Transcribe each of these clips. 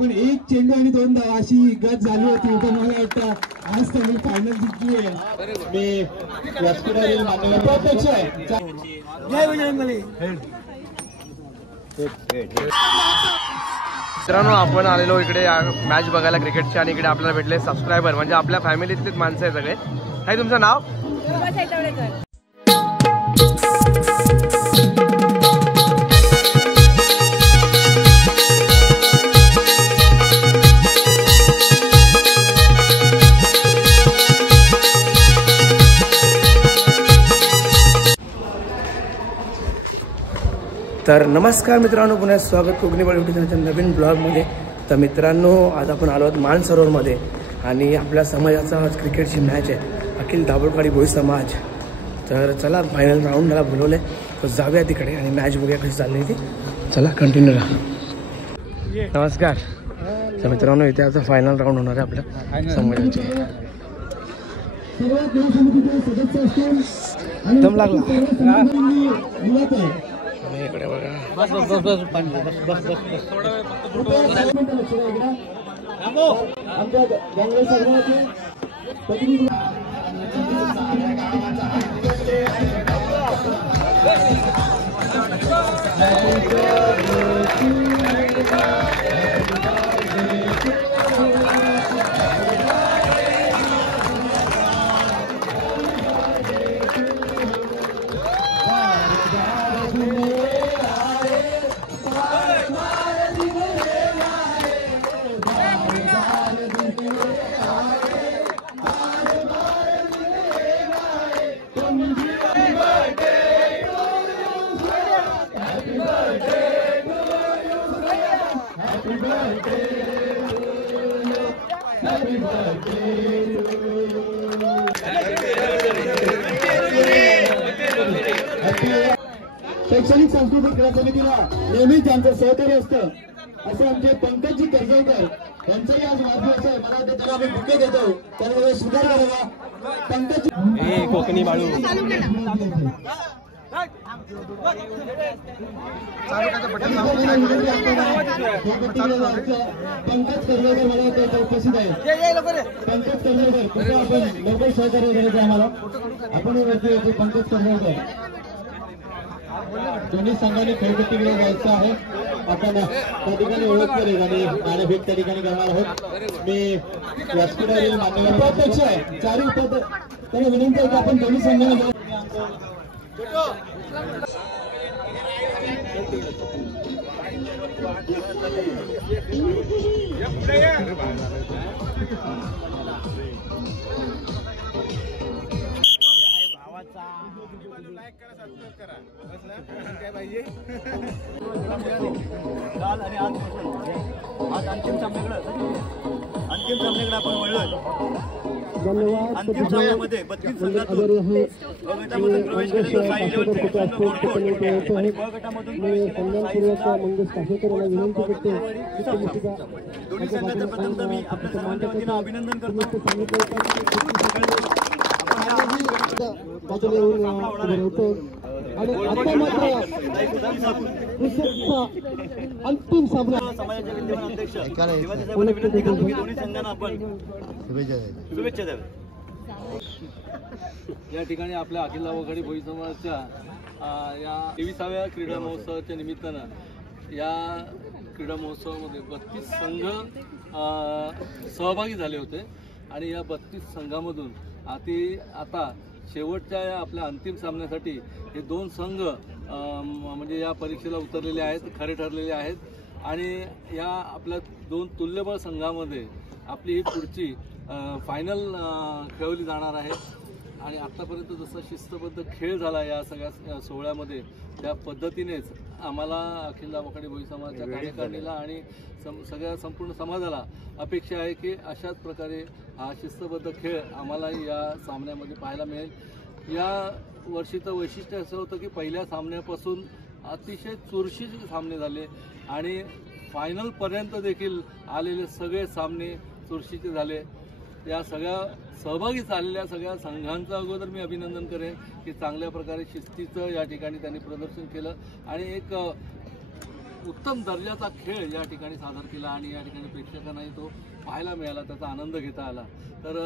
पण एक चेंडू आणि 2 धावा अशी गत झाली होती. पण मला वाटतं आज त्यांनी फायनल जिंकली आहे. मी व्यासपीठावरील मान्यवर उपाध्यक्ष आहे. जय बजरंगबली. मित्रांनो, आपण आलेलो इकडे मॅच बघायला क्रिकेटची आणि इकडे आपल्याला भेटले सबस्क्रायबर, म्हणजे आपल्या फॅमिलीतलेच माणसं आहे सगळे. काय तुमचं नाव? तर नमस्कार मित्रांनो, पुन्हा स्वागत कोकणी बॉल यूट्यूब चॅनलच्या नवीन ब्लॉगमध्ये. तर मित्रांनो, आज आपण आलो आहोत मानसरोवरमध्ये आणि आपल्या समाजाचा आज क्रिकेटची मॅच आहे, अखिल दाभोळवाडी भोई समाज. तर चला, फायनल राऊंडला बोलवले तर जाऊया तिकडे आणि मॅच बघूया कशी चालली ती. चला, कंटिन्यू राहा. नमस्कार. तर मित्रांनो, इथे आता फायनल राऊंड होणार आहे आपल्या समाजाचे. दम लागला इकडे बघा. बस बस बस बस बस बस आमच्या गंगले सगळ्यांचे प्रतिनिधी शैक्षणिक सांस्कृतिक क्रीडा समितीला नेहमीच त्यांचं सहकार्य असतं. असं आमचे पंकजी कर्जवकर यांचाही आज वाढदिवस आहे. मला वाटतं त्याला आम्ही बुके देतो, त्यामुळे सुधार करावा. पंकज कोकणी बाळू पंकज कर्जवकर मला वाटतं उपस्थित आहे. पंकज कर्जवकर कृपया आपण लवकर सहकार्य करायचं आम्हाला. आपण वरती होतो पंकज कर्जवकर. दोन्ही संघाने खेळपट्टीकडे जायचं आहे. आपण त्या ठिकाणी ओळख करेल आणि नाणेफेक त्या ठिकाणी करणार आहोत. मी व्यासपीठावरील मान्यवर उपाध्यक्ष आहे. चारही त्यांना विनंती आहे की आपण दोन्ही संघाने आज अंतिम सामन्याकडे आपण वळलोय. अंतिम सामन्यामध्ये 32 संघातून गटामधून प्रवेश केलेले साई इलेव्हन आणि ब गटामधून दोन्ही संघाचं प्रथमतः मी आपल्या सर्वांच्या वतीनं अभिनंदन करतो. अंतिम सामना समाजाचे विद्यमान अध्यक्ष विनंती करतो की दोन्ही संघांना आपण शुभेच्छा द्याव्या. या ठिकाणी आपल्या अखिल दाभोळवाडी भोई समाजाच्या या 23व्या क्रीडा महोत्सवाच्या निमित्तानं या क्रीडा महोत्सवामध्ये 32 संघ सहभागी झाले होते आणि या 32 संघामधून आता शेवटच्या या आपल्या अंतिम सामन्यासाठी हे 2 संघ म्हणजे या परीक्षेला उतरलेले आहेत, खरे ठरलेले आहेत. आणि या आपल्या 2 तुल्यबळ संघामध्ये आपली ही पुढची फायनल खेळवली जाणार आहे. आणि आत्तापर्यंत जसा शिस्तबद्ध खेळ झाला या सगळ्या सोहळ्यामध्ये, त्या पद्धतीनेच आम्हाला अखिल दाभोळवाडी भोई समाजाच्या कार्यकारिणीला आणि सगळ्या संपूर्ण समाजाला अपेक्षा आहे की अशाच प्रकारे हा शिस्तबद्ध खेळ आम्हाला या सामन्यामध्ये पाहायला मिळेल. या वर्षीचं वैशिष्ट्य असं होतं की पहिल्या सामन्यापासून अतिशय चुरशीचे सामने झाले आणि फायनलपर्यंत देखील आलेले सगळे सामने चुरशीचे झाले. या सगळ्या सहभागी झालेल्या सगळ्या संघांचं अगोदर मी अभिनंदन करेन की चांगल्या प्रकारे शिस्तीचं या ठिकाणी त्यांनी प्रदर्शन केलं आणि एक उत्तम दर्जाचा खेळ या ठिकाणी सादर केला आणि या ठिकाणी प्रेक्षकांनाही तो पाहायला मिळाला, त्याचा आनंद घेता आला. तर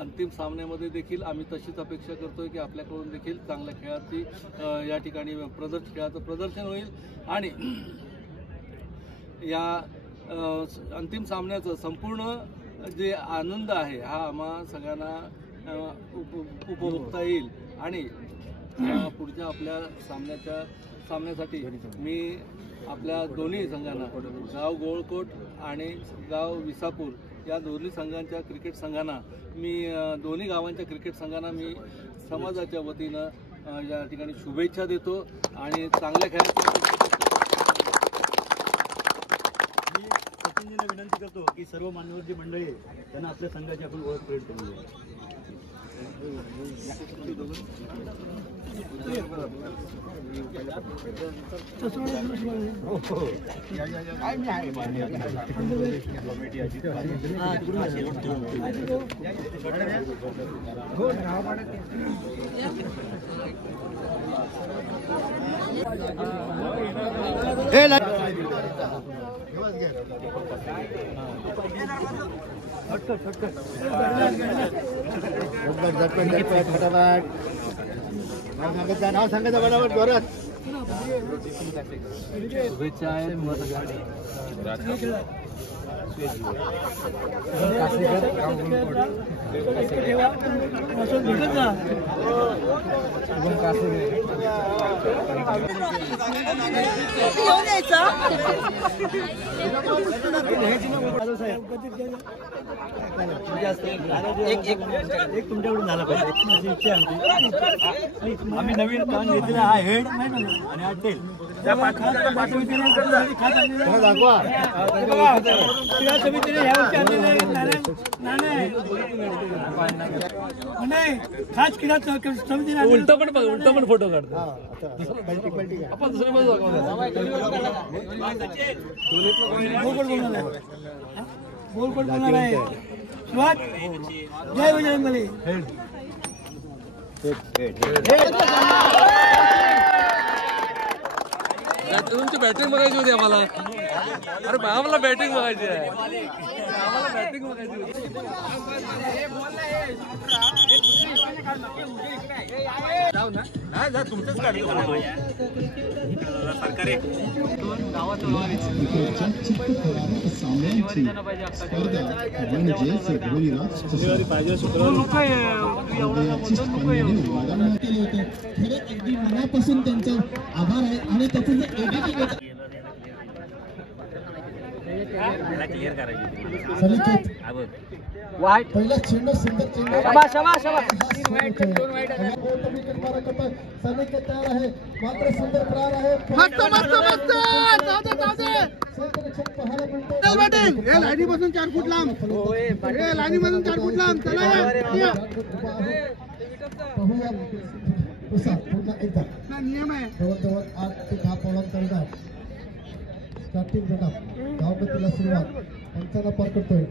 अंतिम सामन्यामध्ये देखील आम्ही तशीच अपेक्षा करतोय की आपल्याकडून देखील चांगल्या खेळाची या ठिकाणी खेळाचं प्रदर्शन होईल आणि या अंतिम सामन्याचं संपूर्ण जे आनंद आहे हा आम्हा सगळ्यांना उपभोगता येईल. आणि पुढच्या आपल्या सामन्यासाठी मी आपल्या दोन्ही संघांना, गाव गोळकोट आणि गाव विसापूर या दोन्ही संघांच्या क्रिकेट संघांना दोन्ही गावांच्या क्रिकेट संघांना मी समाजाच्या वतीनं या ठिकाणी शुभेच्छा देतो आणि चांगल्या खेळाची विनंती करतो की सर्व मान्यवर जी मंडळी आहे त्यांना आपल्या संघाची आपण ओळख प्रेट करून द्या. नाव सांगायचं बरोबर जोरात. शुभेच्छा आहेत एक तुमच्याकडून झाला पाहिजे इच्छा आमची. आम्ही नवीन काम घेतलेला हा हेड आणि हा टेल दाखवा. खास क्रीडा समितीने उलटा पण फोटो काढतो. आपण दुसरे गोलकोट बोलणार आहे. सुरुवात जय बजरंगबली. तुमची बॅटिंग बघायची होती आम्हाला. अरे आम्हाला बॅटिंग बघायची आहे. आम्हाला बॅटिंग बघायची होती. तुमचंच काढतो सरकारी अगदी मनापासून त्यांचा आभार आहे आणि त्याचं जे एडिटिंग क्लिअर सलिकेत पहिला चेंडू सुंदर चेंडू सलिकेत तयार आहे मात्र सुंदर प्रहार आहे. लाईनीपासून 4 फूट लांब लाईनीपासून 4 फूट लांब पाहूया पुन्हा एकदा नियम आहे जवळजवळ 8 ते 10 पावलांचा स्टार्टिंग धावगतीला सुरुवात 55 पार करतोय.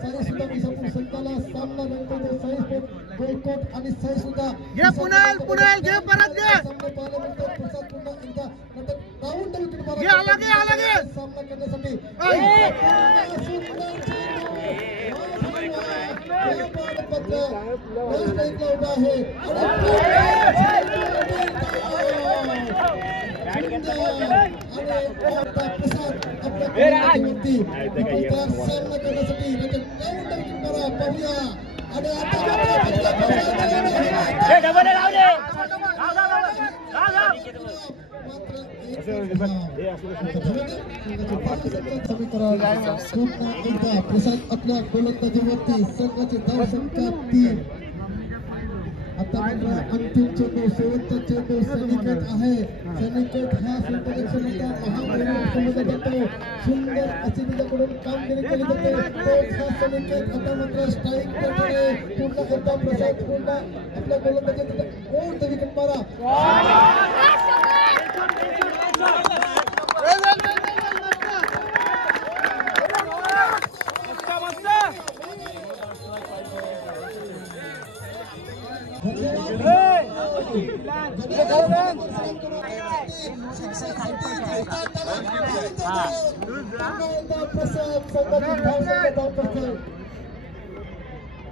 साई सुद्धा विसापूर संघाला सामना रंगवतो. साई गोलकोट आणि साई सुद्धा पुण्याल घे परत घे प्रसाद पुन्हा एकदा नंतर राऊंड विकेट मारा सामना करण्यासाठी उभा प्रसाद आपल्या गोलंदाजीवरती संघाचे धाव संख्या 3. आता अंतिम चेंडू शेवटचा चेंडू सैनिकेत आहे. सैनिकेत हा संघटनेचा महामहिमा समजला जातो. सुंदर असे तिच्याकडून कामगिरी केली जाते. तोच हा सैनिकेत आता मात्र स्ट्राईक करणारे पुन्हा एकदा प्रसाद पुन्हा आपल्या गोलंदाजीत कोण विकेट मारा.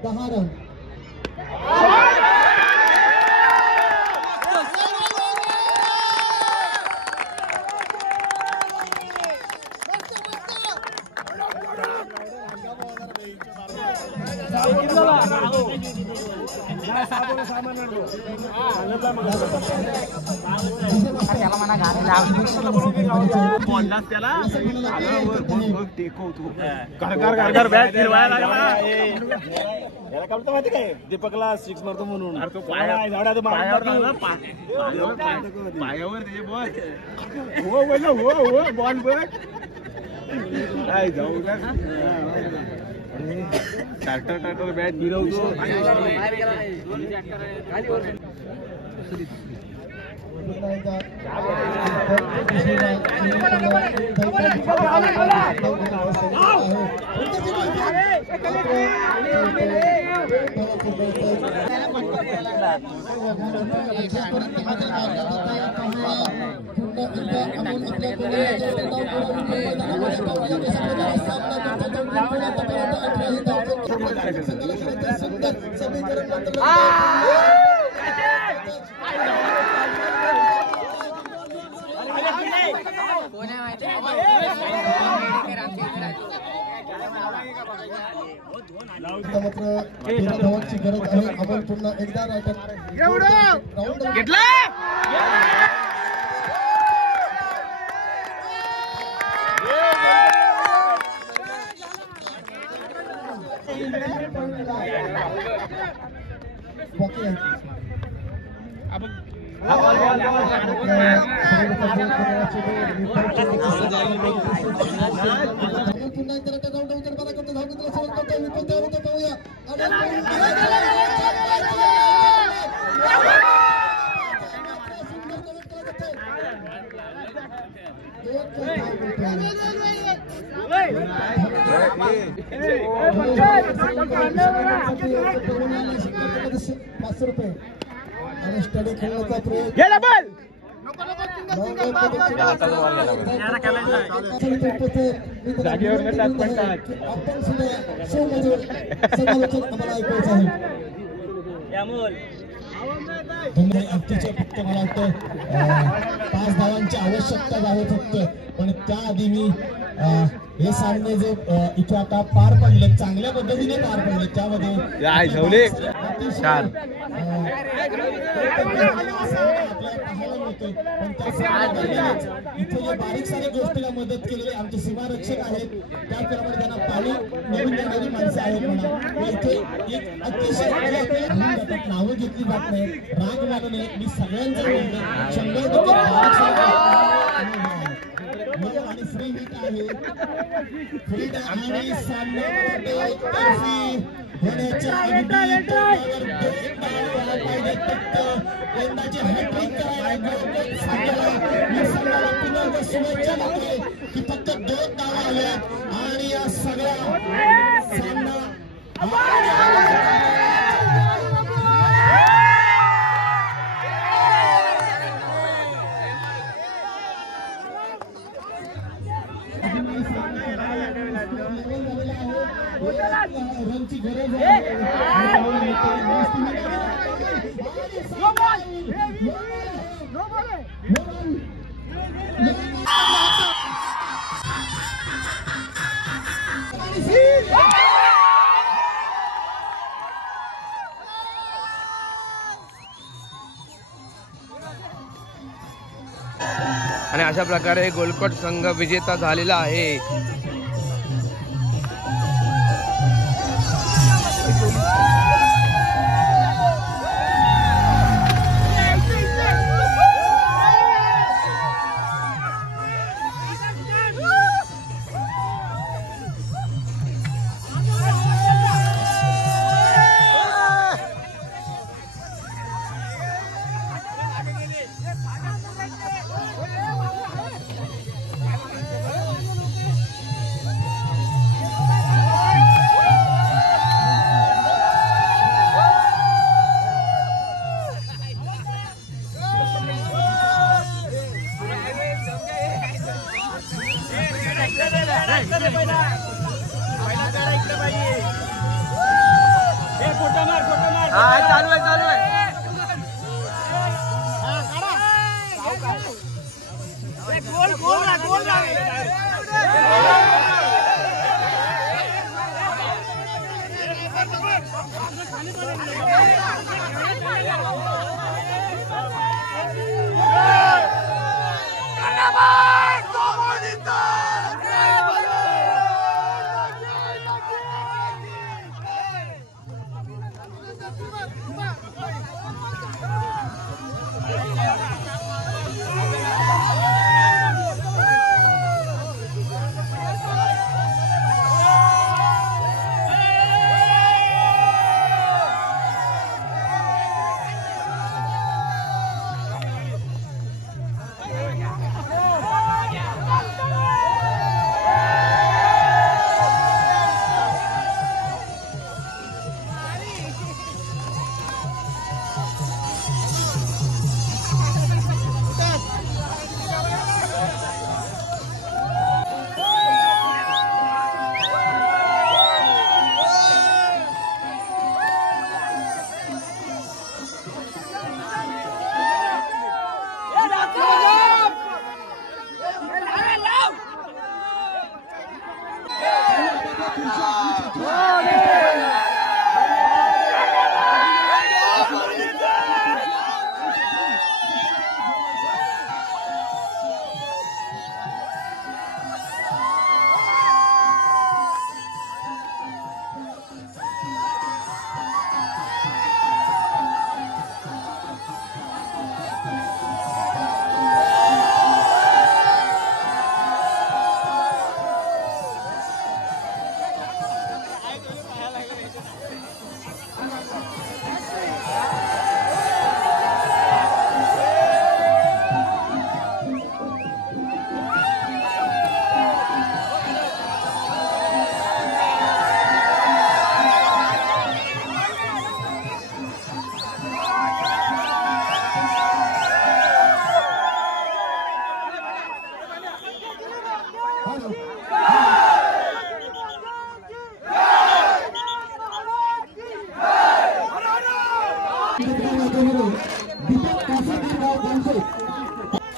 10 रन. दीपकला 6 मारतो म्हणून पायावर त्याचे बॉल हो बॉल बघ काय जाऊ टाटर बॅट गिरवतो. धावांची गरज आहे. आपण पुन्हा एकदा घेतला. ₹500 आणि स्टडी खेळण्याचा प्रयत्न. आपण सुद्धा शो मध्ये समालोचन आम्हाला ऐकायचं आहे. अगदीच्या फक्त मला वाटतं 5 धावांची आवश्यकता आहे फक्त. पण त्याआधी मी हे सामने जे इथे आता पार पडले चांगल्या पद्धतीने पार पडले त्यामध्ये इथे जे बारीक साऱ्या गोष्टीला मदत केलेली आमचे सीमारक्षक आहेत. त्याप्रमाणे त्यांना पाणी मिळवून देणारी माणसं आहेत म्हणा. इथे एक अतिशय नावं घेतली जात नाही राग मानू नये. मी सगळ्यांचं म्हणणं 100% आणि फ्री हिट आहे. फ्री आणि सामना होण्याच्या अगदी तोंडावर पाहिजे फक्त यंदाची हॅट्रिक करायला मी सगळ्याला पुन्हा शुभेच्छा देतोय की फक्त 2 धावा आल्या आणि या सगळ्या सामना रनची गरज आहे. आणि अशा प्रकारे गोलकोट संघ विजेता झालेला आहे. चालू आहे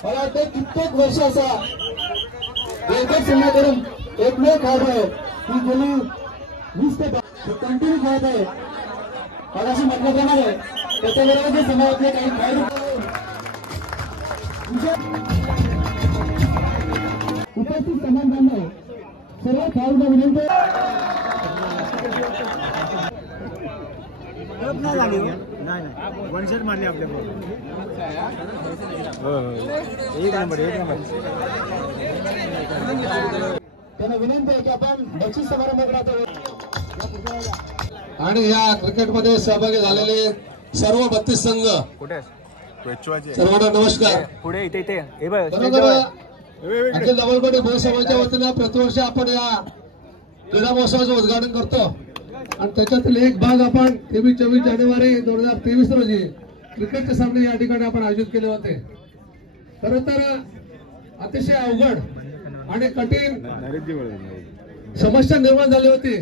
मला वाटतं कित्येक वर्ष असा एकच संघाकडून एकमेव खेळाडू आहे की गेली 20 ते कंटिन्यू खेळत आहे. मगाशी म्हटल्याप्रमाणे त्याच्याबरोबर जे समाजातले काही खेळाडू उपस्थित समाजांना सर्व खेळाडूंना विनंती वन शॉट मारली आपल्याबरोबर. एक नंबर त्यांना विनंती आहे की आपण बक्षीस समारंभाकडे आता आणि या क्रिकेटमध्ये सहभागी झालेले सर्व 32 संघ सर्वांना नमस्कार. पुढे इथे अखिल दाभोळवाडी भोई समाजाच्या वतीनं प्रतिवर्षी आपण या क्रीडा महोत्सवाचं उद्घाटन करतो आणि त्याच्यातील एक भाग आपण 23-24 जानेवारी 2023 रोजी क्रिकेटचे सामने या ठिकाणी आपण आयोजित केले होते. खरं तर अतिशय अवघड आणि कठीण समस्या निर्माण झाली होती.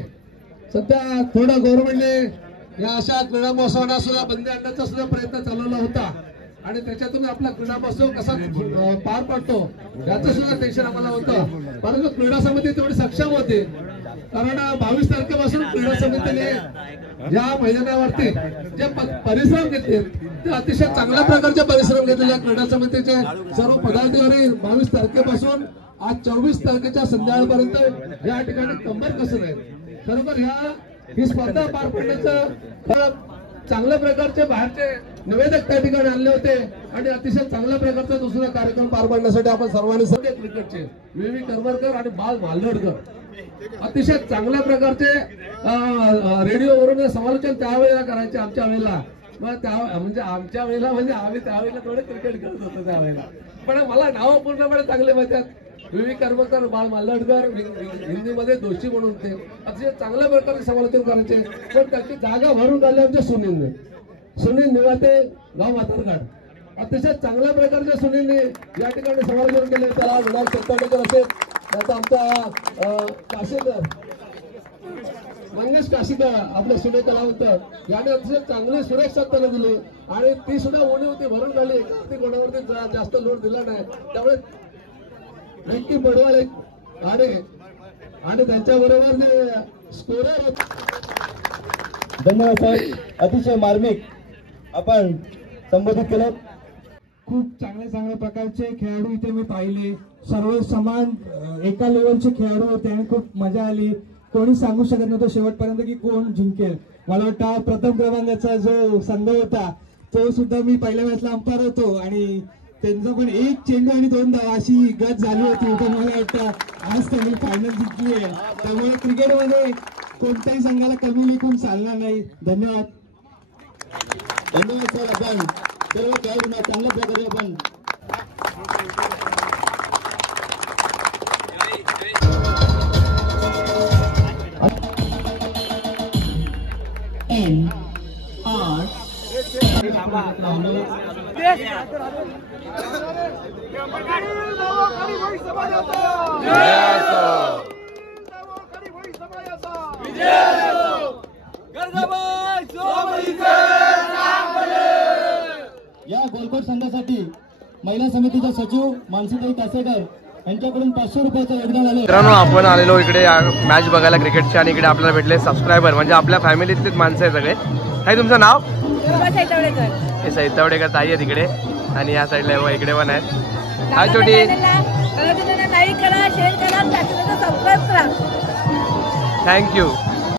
सध्या थोडा गव्हर्नमेंटने या अशा क्रीडा महोत्सवांना सुद्धा बंदी आणण्याचा सुद्धा प्रयत्न चालवला होता आणि त्याच्यातून आपला क्रीडा महोत्सव कसा पार पडतो याचं सुद्धा टेन्शन आम्हाला होतं. परंतु क्रीडा समिती तेवढी सक्षम होती कारण 22 तारखेपासून क्रीडा समितीने या मैदानावरती जे परिश्रम घेतले ते अतिशय चांगल्या प्रकारचे परिश्रम घेतलेल्या क्रीडा समितीचे सर्व पदाधिकारी 22 तारखेपासून आज 24 तारखेच्या संध्याकाळपर्यंत या ठिकाणी कंबर कसं आहे. खरोखर ही स्पर्धा पार पडण्याचं चांगल्या प्रकारचे बाहेरचे निवेदक त्या ठिकाणी आणले होते आणि अतिशय चांगल्या प्रकारचा दुसरा कार्यक्रम पार पाडण्यासाठी आपण सर्वांनी सगळे क्रिकेटचे व्ही करमरकर आणि बाल माल्लोडकर अतिशय चांगल्या प्रकारचे रेडिओवरून समालोचन त्यावेळेला करायचे आमच्या वेळेला. म्हणजे आमच्या वेळेला म्हणजे आम्ही त्यावेळेला थोडे क्रिकेट खेळत होतो त्यावेळेला. पण मला नावं पूर्णपणे चांगले माहिती व्ही करमरकर बाळ माल्लोडकर हिंदीमध्ये दोषी म्हणून ते अतिशय चांगल्या प्रकारे समालोचन करायचे. पण त्याची जागा भरून काढली आमच्या सुनील निवाते गाव म्हातारघाट अतिशय चांगल्या प्रकारच्या सुनीलने या ठिकाणी समालोचन केले. त्याला विनायक सत्ताडेकर असेल त्याचा आमचा काशीकर मंगेश काशीकर आपले सुने कलावंत याने अतिशय चांगली सुरक्षा त्याला दिली आणि ती सुद्धा उणी होती भरून काढली. एकावरती कोणावरती जास्त लोड दिला नाही. त्यामुळे व्यक्ती पडवाले आणि त्यांच्या बरोबर जे स्कोरर धन्यवाद साहेब, अतिशय मार्मिक आपण संबोधित केलं. खूप चांगल्या प्रकारचे खेळाडू इथे मी पाहिले. सर्व समान एका लेवलचे खेळाडू होते आणि खूप मजा आली. कोणी सांगू शकत नव्हतं शेवटपर्यंत की कोण जिंकेल. मला वाटतं प्रथम क्रमांकाचा जो संघ होता तो सुद्धा मी पहिल्या मॅचला अंपायर होतो आणि त्यांचं पण एक चेंडू आणि 2 धावा अशी गत झाली होती. तर मला वाटतं आज त्यांनी फायनल जिंकली आहे. त्यामुळे क्रिकेटमध्ये कोणत्याही संघाला कमी लेखून चालणार नाही. धन्यवाद. धन्यवाद सर. आपण सर्व खेळाडूंना चांगल्या प्रकारे आपण या गोलकोट संघासाठी महिला समितीच्या सचिव मानसीताई कासेकर यांच्याकडून 500 रुपयाचं योगदान आलं. मित्रांनो, आपण आलेलो इकडे मॅच बघायला क्रिकेटची आणि इकडे आपल्याला भेटले सबस्क्रायबर म्हणजे आपल्या फॅमिलीतलेच माणसं आहे सगळे. काय तुमचं नाव? हे सैतावडेकर ताई आहे तिकडे आणि या साईडला इकडे पण आहेत. हाय छोटी. लाईक करा, शेअर करा, सबस्क्राईब करा. थँक्यू.